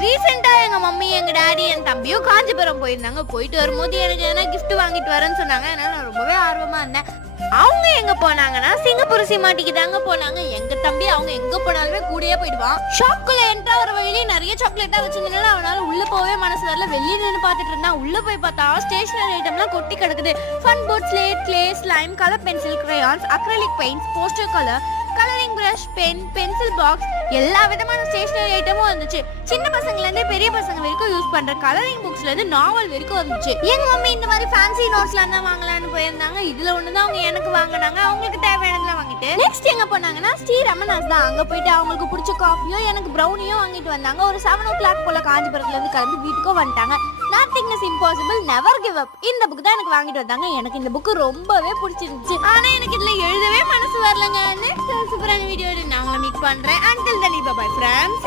ரீசெண்டா எங்க மம்மி எங்க டாடி என் தம்பியும் காஞ்சிபுரம் போயிருந்தாங்க. போயிட்டு வரும்போது எனக்கு எதனா கிஃப்ட் வாங்கிட்டு வரேன்னு சொன்னாங்க. அதனால நான் ரொம்பவே ஆர்வமா இருந்தேன். அவங்க எங்க போனாங்கன்னா சிங்கப்பூர் சீமாட்டிக்கு தாங்க போனாங்க. எங்க தம்பி அவங்க எங்க போனாலுமே கூடயே போயிடுவான். ஷாப்குள்ள என்ட்ரா ஒரு வழியிலே நிறைய சாக்லேட்டா வச்சிருந்தனால அவனால உள்ள போவே மனசு வரல. வெளியே நின்று பார்த்துட்டு இருந்தான். உள்ள போய் பார்த்தா ஸ்டேஷனரி ஐட்டம்லாம் கொட்டி கிடக்குது. Fun board, slate, clay, slime, colour pencil, crayons, acrylic paints, poster colour, colouring brush, pen, pencil box, எல்லா விதமான ஸ்டேஷனரி ஐட்டமும் இருந்துச்சு. சின்ன பசங்கள்ல இருந்து பெரிய பசங்க வரைக்கும் யூஸ் பண்ற கலரிங் புக்ஸ்ல இருந்து நாவல் வரைக்கும் இருந்துச்சு. எங்க மம்மி இந்த மாதிரி ஃபேன்சி நோட்ஸ்லாம் தான் வாங்கலாம்னு போயிருந்தாங்க. இதுல ஒண்ணுதான் அவங்க எனக்கு வாங்கினாங்க. அவங்களுக்கு தேவையானதெல்லாம் வாங்கிட்டு நெக்ஸ்ட் எங்க போனாங்கன்னா ஸ்ரீ ரமணாஸ் தான். அங்க போயிட்டு அவங்களுக்கு பிடிச்ச காஃபியோ எனக்கு ப்ரௌனியோ வாங்கிட்டு வந்தாங்க. ஒரு 7 o'clock போல காஞ்சிபுரத்துல இருந்து கிளம்பி வீட்டுக்கும் வந்துட்டாங்க. Nothing is impossible, never give up. இந்த புக் தான் எனக்கு வாங்கிட்டு வந்தாங்க. எனக்கு இந்த புக் ரொம்பவே பிடிச்சிருந்துச்சு. ஆனா எனக்கு இதுல எழுதவே மனசு வரலங்க. நெக்ஸ்ட் சூப்பரான வீடியோல நான் உங்களை மீட் பண்றேன். Until then, bye bye friends.